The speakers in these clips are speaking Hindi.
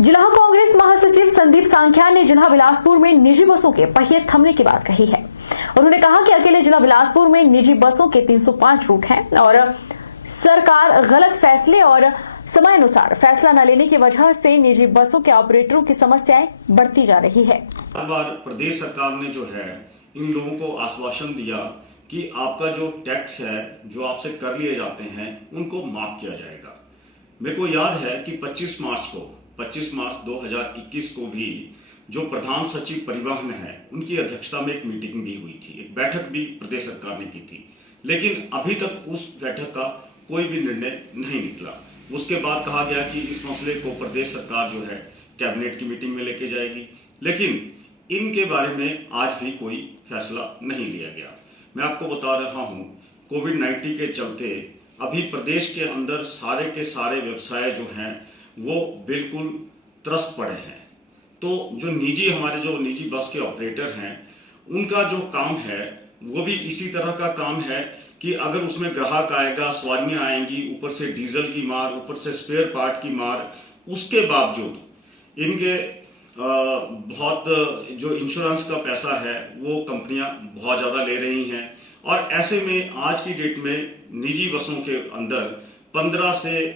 जिला कांग्रेस महासचिव संदीप सांख्या ने जिला बिलासपुर में निजी बसों के पहिए थमने की बात कही है। उन्होंने कहा कि अकेले जिला बिलासपुर में निजी बसों के 305 रूट हैं और सरकार गलत फैसले और समय अनुसार फैसला न लेने की वजह से निजी बसों के ऑपरेटरों की समस्याएं बढ़ती जा रही है। हर बार प्रदेश सरकार ने जो है इन लोगों को आश्वासन दिया कि आपका जो टैक्स है जो आपसे कर लिए जाते हैं उनको माफ किया जाएगा। मेरे को याद है कि 25 मार्च 2021 को भी जो प्रधान सचिव परिवहन है उनकी अध्यक्षता में एक मीटिंग भी हुई थी, एक बैठक भी प्रदेश सरकार ने की थी, लेकिन अभी तक उस बैठक का कोई भी निर्णय नहीं निकला। उसके बाद कहा गया कि इस मसले को प्रदेश सरकार जो है कैबिनेट की मीटिंग में लेके जाएगी, लेकिन इनके बारे में आज भी कोई फैसला नहीं लिया गया। मैं आपको बता रहा हूं, कोविड-19 के चलते अभी प्रदेश के अंदर सारे के सारे व्यवसाय जो हैं वो बिल्कुल त्रस्त पड़े हैं। तो जो हमारे जो निजी बस के ऑपरेटर हैं उनका जो काम है वो भी इसी तरह का काम है कि अगर उसमें ग्राहक आएगा, सवारियां आएंगी, ऊपर से डीजल की मार, ऊपर से स्पेयर पार्ट की मार, उसके बावजूद इनके बहुत जो इंश्योरेंस का पैसा है वो कंपनियां बहुत ज्यादा ले रही हैं। और ऐसे में आज की डेट में निजी बसों के अंदर 15 से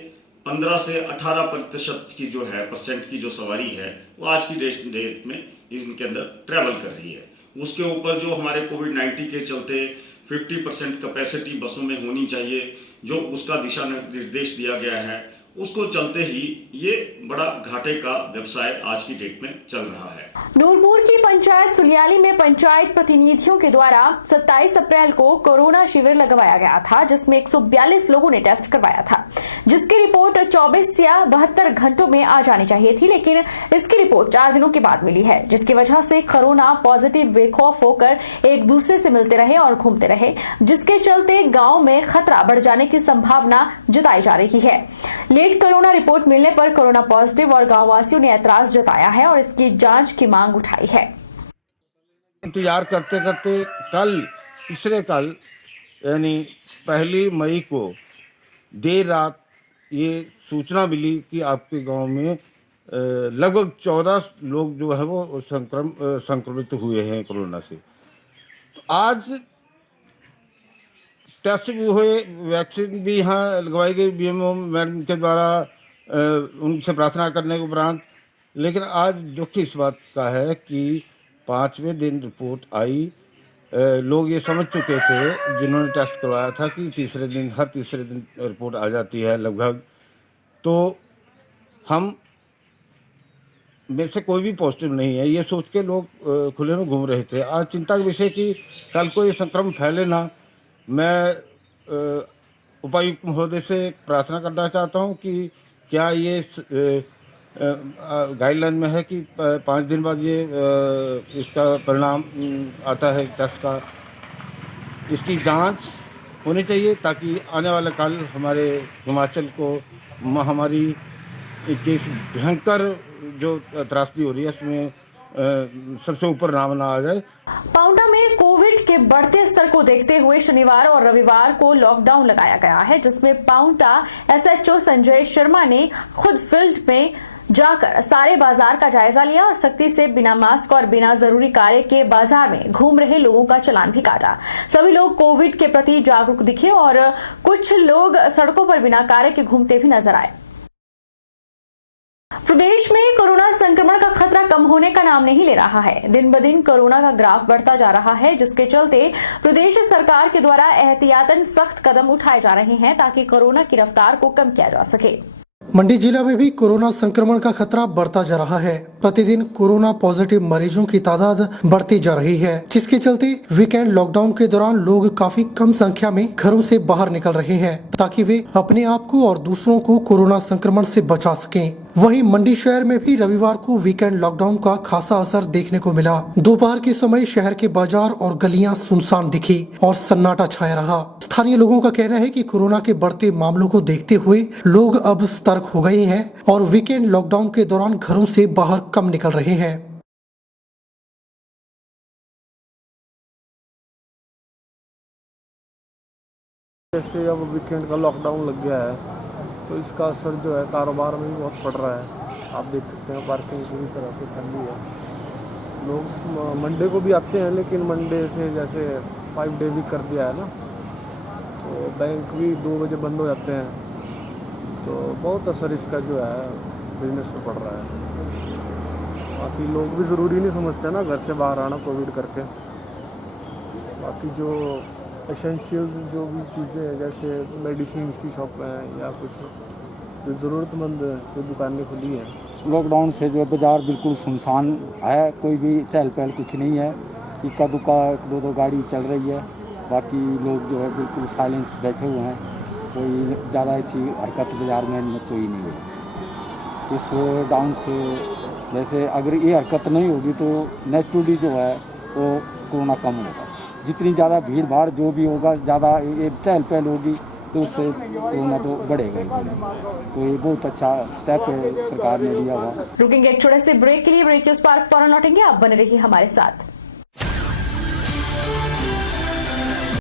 18% की जो है परसेंट की जो सवारी है वो आज की डेट में इनके अंदर ट्रेवल कर रही है। उसके ऊपर जो हमारे कोविड-19 के चलते 50% कैपेसिटी बसों में होनी चाहिए, जो उसका दिशा निर्देश दिया गया है, उसको चलते ही ये बड़ा घाटे का व्यवसाय आज की डेट में चल रहा है। नूरपुर की पंचायत सुलियाली में पंचायत प्रतिनिधियों के द्वारा 27 अप्रैल को कोरोना शिविर लगवाया गया था, जिसमें 142 लोगों ने टेस्ट करवाया था, जिसकी रिपोर्ट 24 या 72 घंटों में आ जानी चाहिए थी, लेकिन इसकी रिपोर्ट 4 दिनों के बाद मिली है, जिसकी वजह से कोरोना पॉजिटिव बेखौफ होकर एक दूसरे से मिलते रहे और घूमते रहे, जिसके चलते गाँव में खतरा बढ़ जाने की संभावना जताई जा रही है। लेट कोरोना रिपोर्ट मिलने पर कोरोना पॉजिटिव और गाँव वासियों ने ऐतराज जताया है और इसकी जांच की मांग उठाई है। इंतजार करते करते कल यानी 1 मई को देर रात ये सूचना मिली कि आपके गांव में लगभग 14 लोग जो है वो संक्रमित हुए हैं कोरोना से। तो आज टेस्ट भी हुए, वैक्सीन भी यहाँ लगवाई गई बीएमओ मैडम के द्वारा उनसे प्रार्थना करने के उपरांत। लेकिन आज दुख इस बात का है कि 5वें दिन रिपोर्ट आई। लोग ये समझ चुके थे जिन्होंने टेस्ट करवाया था कि हर तीसरे दिन रिपोर्ट आ जाती है लगभग। तो हम में से कोई भी पॉजिटिव नहीं है, ये सोच के लोग खुले में घूम रहे थे। आज चिंता का विषय कि कल को ये संक्रमण फैले ना। मैं उपायुक्त महोदय से प्रार्थना करना चाहता हूँ कि क्या ये गाइडलाइन में है कि 5 दिन बाद ये इसका परिणाम आता है टेस्ट का, इसकी जांच होनी चाहिए ताकि आने वाला कल हमारे हिमाचल को महामारी के इस भयंकर जो त्रासदी हो रही है उसमें सबसे ऊपर नाम ना आ जाए। पाउंटा में कोविड के बढ़ते स्तर को देखते हुए शनिवार और रविवार को लॉकडाउन लगाया गया है, जिसमें पाउंटा एसएचओ संजय शर्मा ने खुद फील्ड में जाकर सारे बाजार का जायजा लिया और सख्ती से बिना मास्क और बिना जरूरी कार्य के बाजार में घूम रहे लोगों का चालान भी काटा। सभी लोग कोविड के प्रति जागरूक दिखे और कुछ लोग सड़कों पर बिना कार्य के घूमते भी नजर आए। प्रदेश में कोरोना संक्रमण का खतरा कम होने का नाम नहीं ले रहा है। दिन ब दिन कोरोना का ग्राफ बढ़ता जा रहा है, जिसके चलते प्रदेश सरकार के द्वारा एहतियातन सख्त कदम उठाए जा रहे हैं ताकि कोरोना की रफ्तार को कम किया जा सके। मंडी जिला में भी कोरोना संक्रमण का खतरा बढ़ता जा रहा है। प्रतिदिन कोरोना पॉजिटिव मरीजों की तादाद बढ़ती जा रही है, जिसके चलते वीकेंड लॉकडाउन के दौरान लोग काफी कम संख्या में घरों से बाहर निकल रहे हैं ताकि वे अपने आप को और दूसरों को कोरोना संक्रमण से बचा सकें। वहीं मंडी शहर में भी रविवार को वीकेंड लॉकडाउन का खासा असर देखने को मिला। दोपहर के समय शहर के बाजार और गलियां सुनसान दिखी और सन्नाटा छाया रहा। स्थानीय लोगों का कहना है कि कोरोना के बढ़ते मामलों को देखते हुए लोग अब सतर्क हो गए हैं और वीकेंड लॉकडाउन के दौरान घरों से बाहर कम निकल रहे हैं। जैसे अब वीकेंड का लॉकडाउन लग गया है तो इसका असर जो है कारोबार में भी बहुत पड़ रहा है। आप देख सकते हैं पार्किंग पूरी तरह से खाली है। लोग मंडे को भी आते हैं, लेकिन मंडे से जैसे 5 डे भी कर दिया है ना, तो बैंक भी 2 बजे बंद हो जाते हैं। तो बहुत असर इसका जो है बिजनेस पे पड़ रहा है। बाकी लोग भी ज़रूरी नहीं समझते ना घर से बाहर आना कोविड करके। बाकी जो एसेंशियल्स जो भी चीज़ें हैं, जैसे मेडिसिन की शॉप हैं या कुछ जो ज़रूरतमंद जो दुकानें खुली हैं। लॉकडाउन से जो है बाज़ार बिल्कुल सुनसान है, कोई भी चहल पहल कुछ नहीं है। इक्का दुक्का 1-2 गाड़ी चल रही है, बाकी लोग जो है बिल्कुल साइलेंस बैठे हुए हैं। कोई ज़्यादा ऐसी हरकत बाज़ार में कोई नहीं है। इस डाउन से जैसे अगर ये हरकत नहीं होगी तो नेचुरली जो है वो कोरोना कम होगा। जितनी ज़्यादा भीड़ भाड़ जो भी होगा, ज़्यादा ये चहल पहल होगी तो उससे कोरोना तो बढ़ेगा ही। तो ये बहुत अच्छा स्टेप है सरकार ने लिया हुआ। रुकेंगे एक छोटे से ब्रेक के लिए। ब्रेक के उस पार फौरन लौटेंगे, आप बने रहिए हमारे साथ।